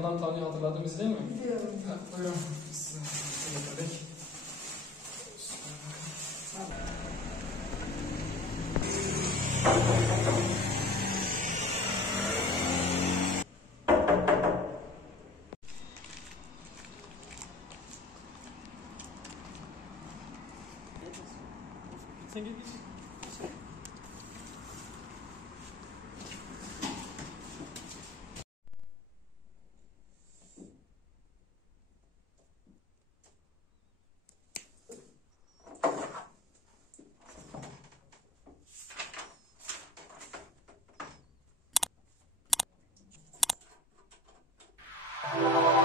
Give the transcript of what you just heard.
Jandarm tarihi hatırladın bizi değil mi? Biliyorum. Buyurun. Size getirdik. Sen git. Thank you.